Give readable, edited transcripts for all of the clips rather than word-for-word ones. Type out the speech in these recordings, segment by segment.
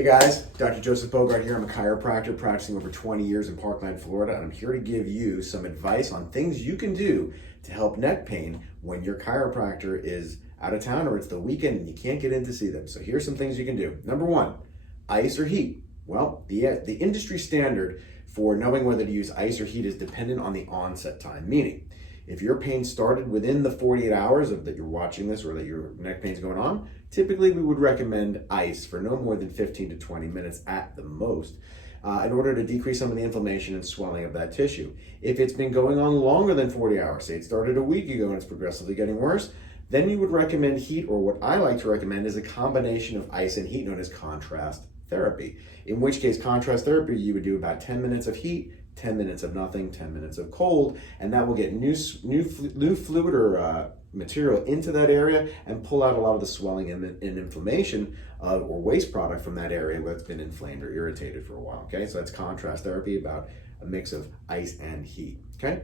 Hey guys, Dr. Joseph Bogart here. I'm a chiropractor practicing over 20 years in Parkside, Florida, and I'm here to give you some advice on things you can do to help neck pain when your chiropractor is out of town or it's the weekend and you can't get in to see them. So here's some things you can do. Number one, ice or heat. Well, the industry standard for knowing whether to use ice or heat is dependent on the onset time, meaning if your pain started within the 48 hours of that you're watching this or that your neck pain's going on, typically we would recommend ice for no more than 15 to 20 minutes at the most in order to decrease some of the inflammation and swelling of that tissue. If it's been going on longer than 40 hours, say it started a week ago and it's progressively getting worse, then you would recommend heat, or what I like to recommend is a combination of ice and heat known as contrast therapy. In which case, contrast therapy, you would do about 10 minutes of heat, 10 minutes of nothing, 10 minutes of cold, and that will get new fluid or material into that area and pull out a lot of the swelling and inflammation or waste product from that area that's been inflamed or irritated for a while, okay? So that's contrast therapy, about a mix of ice and heat, okay?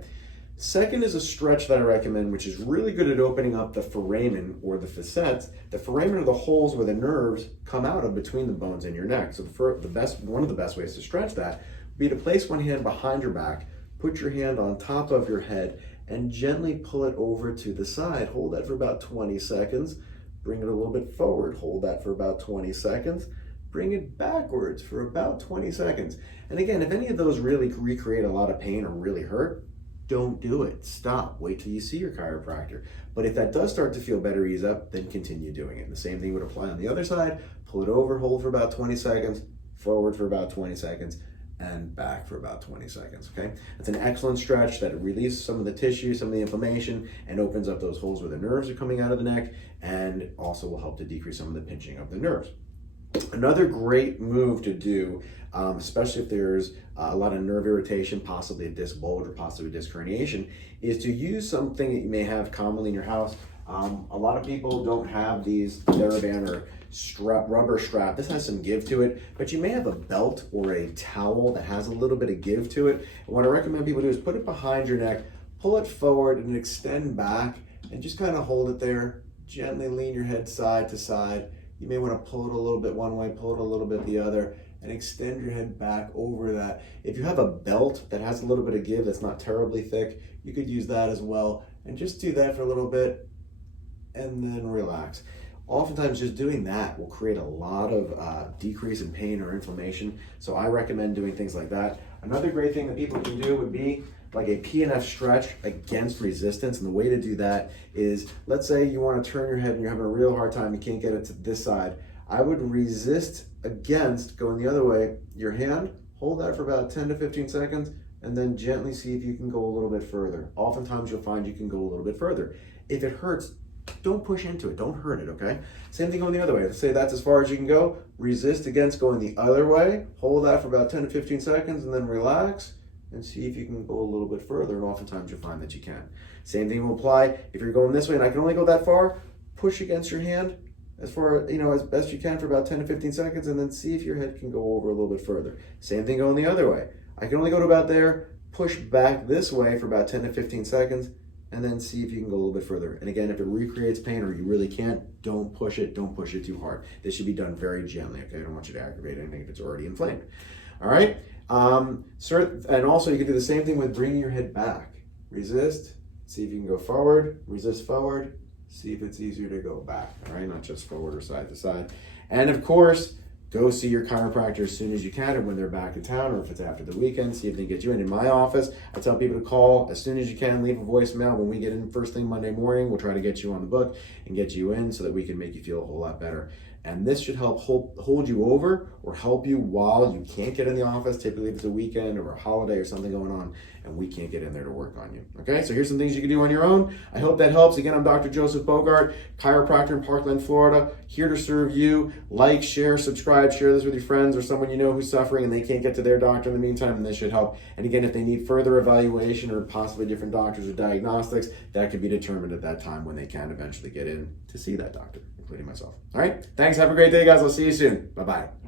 Second is a stretch that I recommend, which is really good at opening up the foramen or the facets. The foramen are the holes where the nerves come out of between the bones in your neck. So one of the best ways to stretch that would be to place one hand behind your back, put your hand on top of your head, and gently pull it over to the side. Hold that for about 20 seconds. Bring it a little bit forward. Hold that for about 20 seconds. Bring it backwards for about 20 seconds. And again, if any of those really recreate a lot of pain or really hurt, don't do it. Stop. Wait till you see your chiropractor. But if that does start to feel better, ease up, then continue doing it. The same thing would apply on the other side. Pull it over, hold for about 20 seconds, forward for about 20 seconds, and back for about 20 seconds, okay? It's an excellent stretch that releases some of the tissue, some of the inflammation, and opens up those holes where the nerves are coming out of the neck, and also will help to decrease some of the pinching of the nerves. Another great move to do, especially if there's a lot of nerve irritation, possibly a disc bulge or possibly disc herniation, is to use something that you may have commonly in your house. A lot of people don't have these TheraBand or rubber strap. This has some give to it, but you may have a belt or a towel that has a little bit of give to it. And what I recommend people do is put it behind your neck, pull it forward and extend back, and just kind of hold it there. Gently lean your head side to side. You may want to pull it a little bit one way, pull it a little bit the other, and extend your head back over that. If you have a belt that has a little bit of give that's not terribly thick, you could use that as well. And just do that for a little bit and then relax. Oftentimes just doing that will create a lot of decrease in pain or inflammation. So I recommend doing things like that. Another great thing that people can do would be like a PNF stretch against resistance. And the way to do that is, let's say you want to turn your head and you're having a real hard time, you can't get it to this side. I would resist against going the other way. Your hand, hold that for about 10 to 15 seconds, and then gently see if you can go a little bit further. Oftentimes you'll find you can go a little bit further. If it hurts, don't push into it, don't hurt it, okay? Same thing going the other way. Let's say that's as far as you can go. Resist against going the other way. Hold that for about 10 to 15 seconds and then relax and see if you can go a little bit further, and oftentimes you'll find that you can. Same thing will apply if you're going this way and I can only go that far. Push against your hand as far, as best you can for about 10 to 15 seconds, and then see if your head can go over a little bit further. Same thing going the other way. I can only go to about there. Push back this way for about 10 to 15 seconds, and then see if you can go a little bit further. And again, if it recreates pain or you really can't, don't push it too hard. This should be done very gently, okay? I don't want you to aggravate anything if it's already inflamed. All right? And also you can do the same thing with bringing your head back. Resist, see if you can go forward, resist forward, see if it's easier to go back, all right? Not just forward or side to side. And of course, go see your chiropractor as soon as you can, or when they're back in town, or if it's after the weekend, see if they can get you in. In my office, I tell people to call as soon as you can, leave a voicemail. When we get in first thing Monday morning, we'll try to get you on the book and get you in so that we can make you feel a whole lot better. And this should help hold you over or help you while you can't get in the office, typically if it's a weekend or a holiday or something going on and we can't get in there to work on you. Okay, so here's some things you can do on your own. I hope that helps. Again, I'm Dr. Joseph Bogart, chiropractor in Parkland, Florida, here to serve you. Like, share, subscribe, share this with your friends or someone you know who's suffering and they can't get to their doctor in the meantime, and this should help. And again, if they need further evaluation or possibly different doctors or diagnostics, that could be determined at that time when they can eventually get in to see that doctor, including myself. All right, thanks. Have a great day, guys. I'll see you soon. Bye-bye.